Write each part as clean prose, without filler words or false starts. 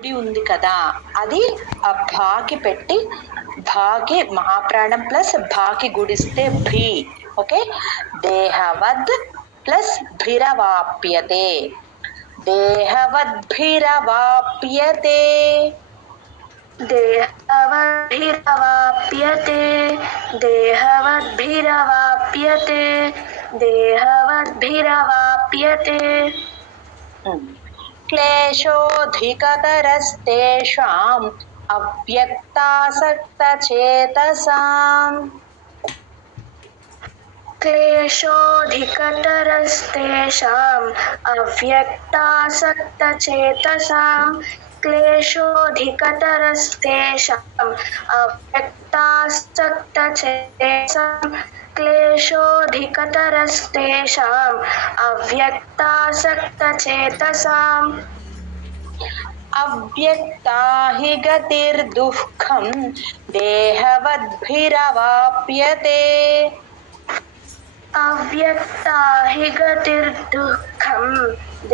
ఉంది కదా అది ఆ భాకి పెట్టి భాకి మహాప్రాణం ప్లస్ భాకి గుడిస్తే భీ ఓకే దేహవద్ ప్లస్ భిరవాప్యతే దేహవద్భిరవాప్యతే దేహవద్భిరవాప్యతే దేహవద్భిరవాప్యతే దేహవద్భిరవాప్యతే క్లేశోధికతరస్తేషాం అవ్యక్తాసక్తచేతసాం క్లేశోధికతరస్తేషాం అవ్యక్తాసక్తచేతసాం క్లేశోధికతరస్తేషాం అవ్యక్తాసక్తచేతసాం క్లేశోధికతరస్తేషాం అవ్యక్తాసక్తచేతసాం అవ్యక్తా హి గతిర్దుఃఖం దేహవద్భిరవాప్యతే అవ్యక్తా హి గతిర్దుఃఖం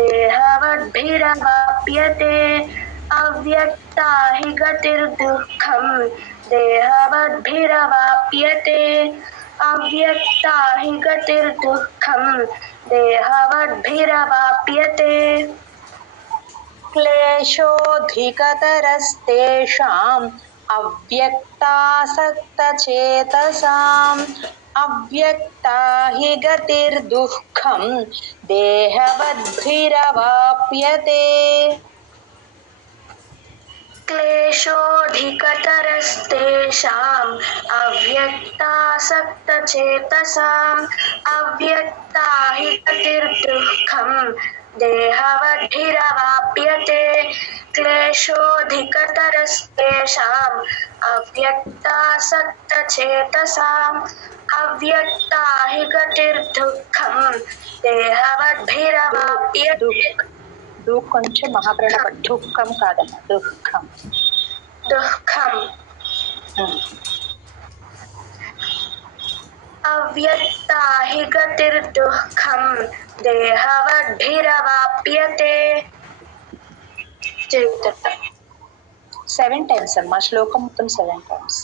దేహవద్భిరవాప్యతే అవ్యక్తా హి గతిర్దుఃఖం దేహవద్భిరవాప్యతే అవ్యక్తా హి గతిర్దుఃఖం దేహవద్భిరవాప్యతే క్లేశోధికతరస్తేషాం అవ్యక్తాసక్తచేతసాం అవ్యక్తా హి గతిర్దుఃఖం దేహవద్భిరవాప్యతే క్లేశోధికతరస్తేషాం అవ్యక్తాసక్తచేతసాం అవ్యక్తా హి గతిర్దుఃఖం దేహవద్భిరవాప్యతే క్లేశోధికతరస్తేషాం అవ్యక్తాసక్తచేతసాం అవ్యక్తా హి గతిర్దుఃఖం దేహవద్భిరవాప్యతే కొంచెం మహాప్రాణ దుఃఖం కాదమ్మా దుఃఖం దుఃఖం అవ్యక్తా హి గతిర్దుఃఖం దేహవద్భిరవాప్యతే 7 times అమ్మా శ్లోకం మొత్తం 7 times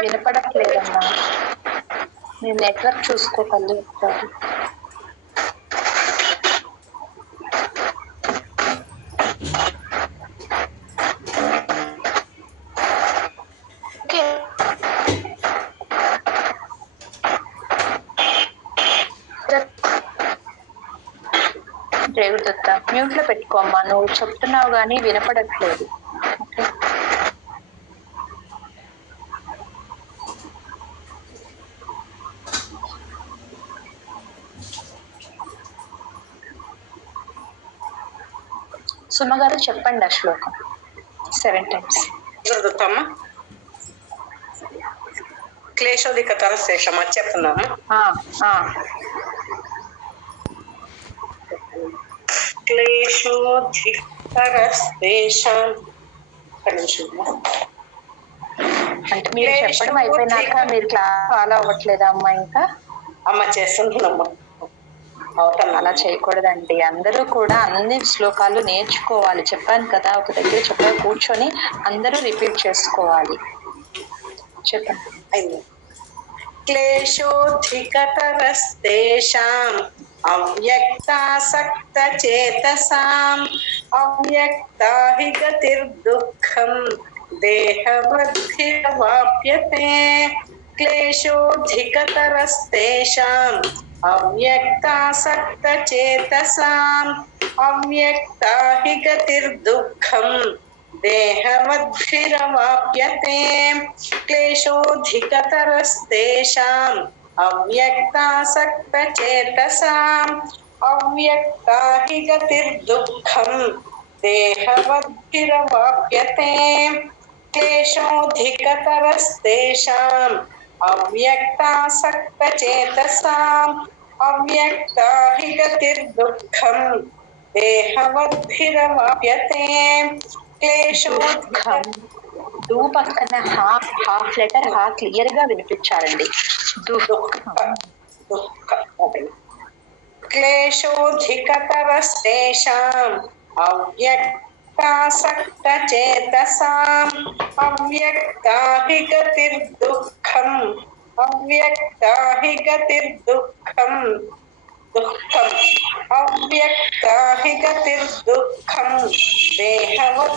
వినపడట్లేదమ్మా నేను నెట్వర్క్ చూసుకోగలను ఒకసారి రేవుదత్త మ్యూట్ లో పెట్టుకోమ్మా నువ్వు చెప్తున్నావు కానీ వినపడట్లేదు ఓకే సుమగారు చెప్పండి ఆ శ్లోకం 7 times గుర్తుమ్మా క్లేశోధికతరస్తేషాం అది చెప్తున్నాము క్లేశోధికతరస్తేషాం అంటే మీరు చెప్పడం అయిపోయినాక మీరు క్లాస్ ఫాలో అవ్వట్లేదా అమ్మా ఇంకా అమ్మ చేస్తున్నామ్మా అలా చేయకూడదండి అందరూ కూడా అన్ని శ్లోకాలు నేర్చుకోవాలి చెప్పాను కదా ఒక దగ్గర చెప్ప కూర్చొని అందరూ రిపీట్ చేసుకోవాలి చెప్పండి క్లేశోధికతరస్తేషాం అవ్యక్తాసక్తచేతసాం అవ్యక్తా హి గతిర్దుఃఖం దేహవద్భిరవాప్యతే క్లేశోధికతరస్తేషాం అవ్యక్తాసక్తచేతసాం అవ్యక్తా హి గతిర్దుఃఖం దేహవద్భిరవాప్యతే క్లేశోధికతరస్తేషాం అవ్యక్తాసక్తచేతసాం అవ్యక్తా హి గతిర్దుఃఖం దేహవద్భిరవాప్యతే క్లేశోధికతరస్తేషాం అవ్యక్తాసక్తచేతసాం అవ్యక్తా హి గతిర్దుఃఖం దేహవద్భిరవాప్యతే క్లేశోధిక డూ పక్కన హాఫ్ లెటర్ హా క్లియర్ గా వినిపించాలండి. దుఃఖం. క్లేశోధికతరస్తేషాం అవ్యక్తాసక్తచేతసాం అవ్యక్తాహి గతిర్దుఃఖం అవ్యక్తాహి గతిర్దుఃఖం దుఃఖం అవ్యక్తాహి గతిర్దుఃఖం దేహవద్భిరవాప్యతే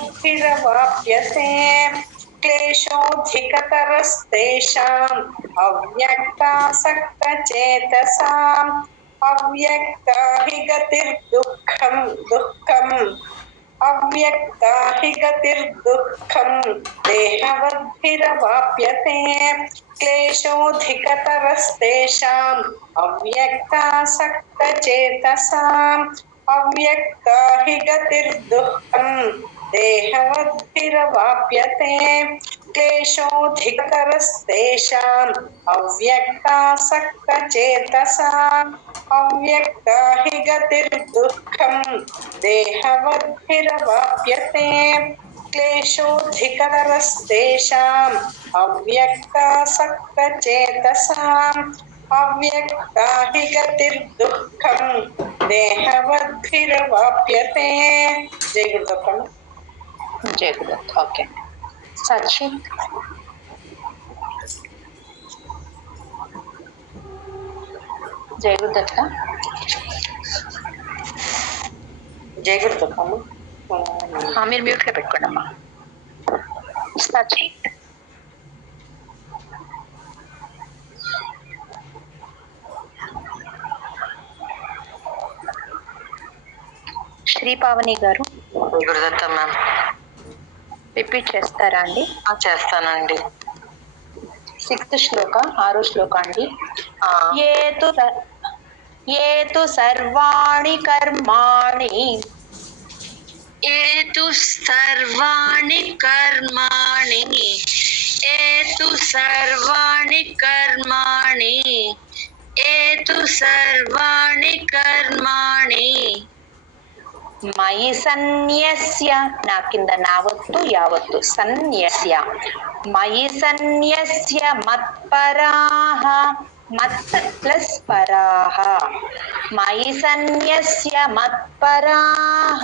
క్లేశోధికతరస్తేషాం అవ్యక్తాసక్తచేతసాం అవ్యక్తాహి గతిర్దుఃఖం దుఃఖం అవ్యక్తాహి గతిర్దుఃఖం దేహవద్భిరవాప్యతే క్లేశోధికతరస్తేషాం అవ్యక్తాసక్తచేతసాం అవ్యక్తాహి గతిర్దుఃఖం దేహవద్భిరవాప్యతే క్లేశోధికతరస్తేషాం అవ్యక్తాసక్తచేతసాం అవ్యక్తాహి గతిర్దుఃఖం దేహవద్భిరవాప్యతే క్లేశోధికతరస్తేషాం అవ్యక్తాసక్తచేతసాం అవ్యక్తాహి గతిర్దుఃఖం దేహవద్భిరవాప్యతే. జై గురుదత్తం. జై గురుదత్త. ఓకే సచిన్. జై గురుదత్త. జై గురుదత్తం. మీరు మ్యూట్ లో పెట్టుకోండి అమ్మా. సచిన్. శ్రీపావని గారు గురుదత్త మ్యామ్ రిపీట్ చేస్తారా అండి? చేస్తానండి. 6th శ్లోక 6వ శ్లోక అండి. ఏతు సర్వాణి కర్మాణి ఏతు సర్వాణి కర్మాణి ఏతు సర్వాణి కర్మాణి ఏతు సర్వాణి కర్మాణి మయి సన్యస్య. నా కింద నావత్తు యావత్తు సన్యస్య. మయి సన్యస్య మత్పరాః. మత్ ప్లస్ పరాః. మయి సన్యస్య మత్పరాః.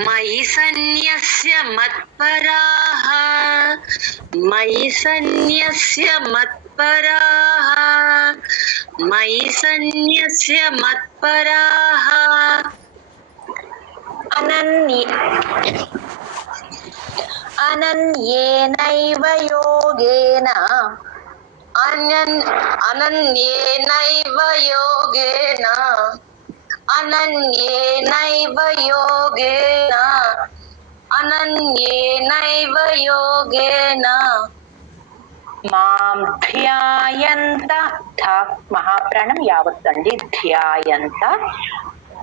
మయి సన్యస్య మత్పరాః. మయి సన్యస్య మత్పరాః. మయి సన్యస్య మత్పరాః. అనన్యేనైవ యోగేన. అనన్యేనైవ యోగేన. అనన్యేనైవ యోగేన. అనన్యేనైవ యోగేన మాం ధ్యాయంత. మహాప్రాణం యావత్తండి. ధ్యాయంత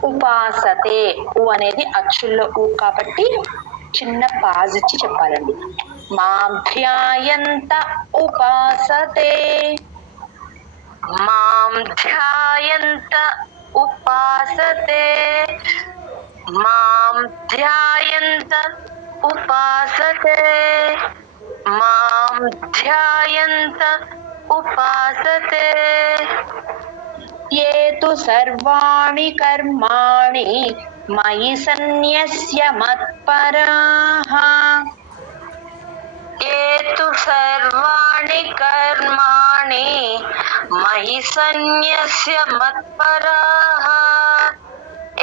ఉపాసతే. ఉ అనేది అచ్చుల్లో ఊ కాబట్టి చిన్న పాజ్ ఇచ్చి చెప్పాలండి. మాం ధ్యాయంత ఉపాసతే. మాం ధ్యాయంత ఉపాసతే. మాం ధ్యాయంత ఉపాసతే. మాం ధ్యాయంత ఉపాసతే. ఏతు సర్వాణి కర్మాణి మయి సన్యస్య మత్పరాః. ఏతు సర్వాణి కర్మాణి మయి సన్యస్య మత్పరాః.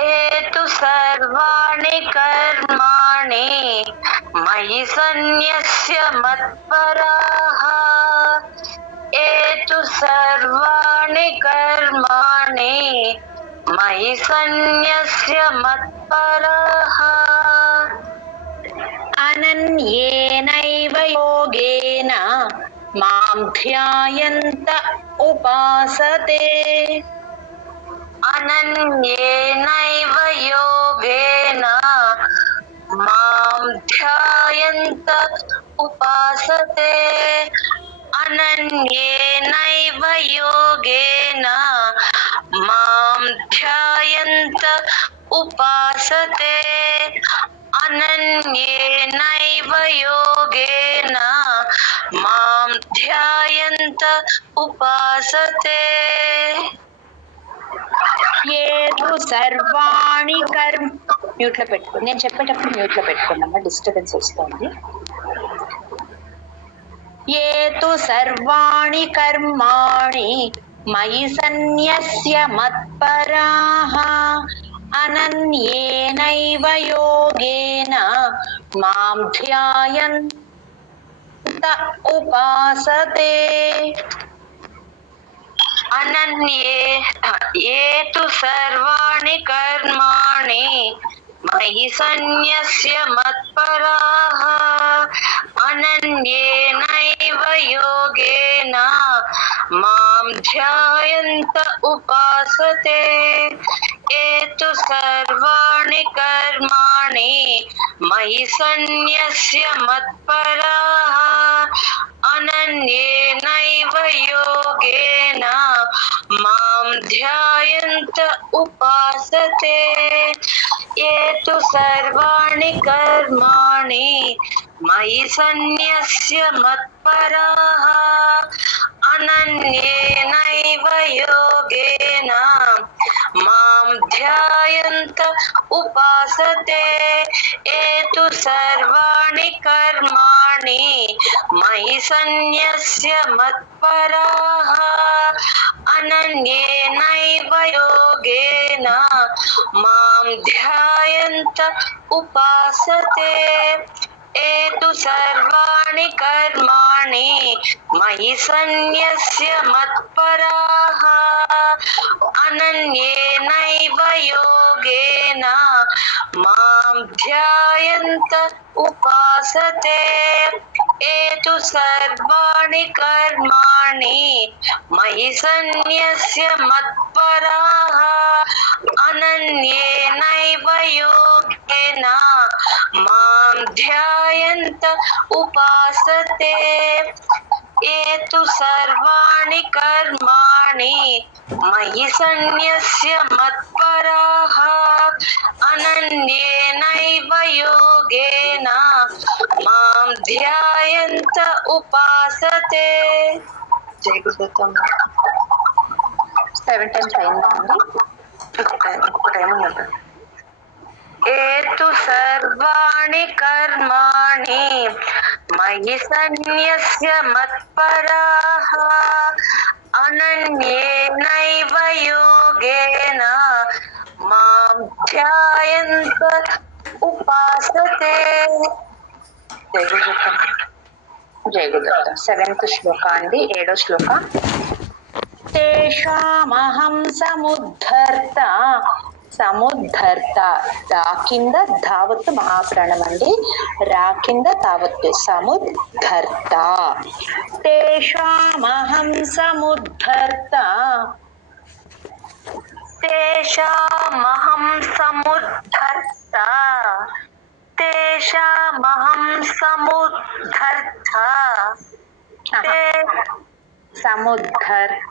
ఏతు సర్వాణి కర్మాణి మయి సన్యస్య మత్పరాః. ఏతు సర్వాణి కర్మాణి మయి సన్యస్య మత్పరాః. అనన్యేనైవ యోగేన మాం ధ్యాయంత ఉపాసతే. అనన్యేనైవ యోగేన మాం ధ్యాయంత ఉపాసతే. అనన్యేనైవ యోగేన మాం ధ్యాయంత ఉపాసతే. అనన్యేనైవ యోగేన మాం ధ్యాయంత ఉపాసతే ఏదు సర్వాణి కర్మ మ్యూట్ లో పెట్టుకో, నేను చెప్పేటప్పుడు మ్యూట్ లో పెట్టుకున్నామా, డిస్టర్బెన్స్ వస్తుంది. ఏతు సర్వాణి కర్మాణి మయి సన్యస్య మత్పరాః అనన్యేనైవ యోగేన మాం ధ్యాయంత ఉపాసతే. అనన్యే ఏతు సర్వాణి కర్మాణి మయి సన్యస్య మత్పరాః అనన్యేనైవ యోగేన మాం ధ్యాయంత ఉపాసతే. ఏతు సర్వాణి కర్మాణి మయి సన్యస్య మత్పరాః అనన్యేనైవ యోగేన మాం ధ్యాయంత ఉపాసతే. ఏతు సర్వాణి కర్మాణి మయి సన్యస్య మత్పరాః అనన్యేనైవ యోగేన మాం ధ్యాయంత ఉపాసతే. ఏతు సర్వాణి కర్మాణి మయి సన్యస్య మత్పరాః అనన్యేనైవ యోగేన మాం ధ్యాయంత ఉపాసతే. ఏతు సర్వాణి కర్మాణి మయి సన్యస్య మత్పరాః అనన్యేనైవ యోగేన మాం ధ్యాయంత ఉపాసతే. ఏతు సర్వాణి కర్మాణి మయి సన్యస్య మత్పరాః అనన్యేనైవ యోగేన మాం ధ్యాయంత ఉపాసతే. ఏతు సర్వాణి కర్మాణి మయి సన్యస్య మత్పరాః అనన్యేనైవ యోగేన మాం ధ్యాయంత ఉపాసతే. జై గురుదత్తం. 7 times అయిందండి. ఏమున్నది? ఏతు సర్వాణి కర్మాణి మయి సన్యస్య మత్పరాః అనన్యేనైవ యోగేన మాం ధ్యాయంత ఉపాసతే. జై గురుదత్తం. జై గురుదత్త. 7th శ్లోక అండి, 7వ శ్లోక. తేషామహం సముద్ధర్త. సముద్ధర్త దా కింద ధావత్తు మహాప్రాణం అండి, రా కింద తావత్తు సముద్ధర్త. తేషామహం సముద్ధర్త. తేషామహం సముద్ధర్త. తేషామహం సముద్ధర్త. సముద్ధర్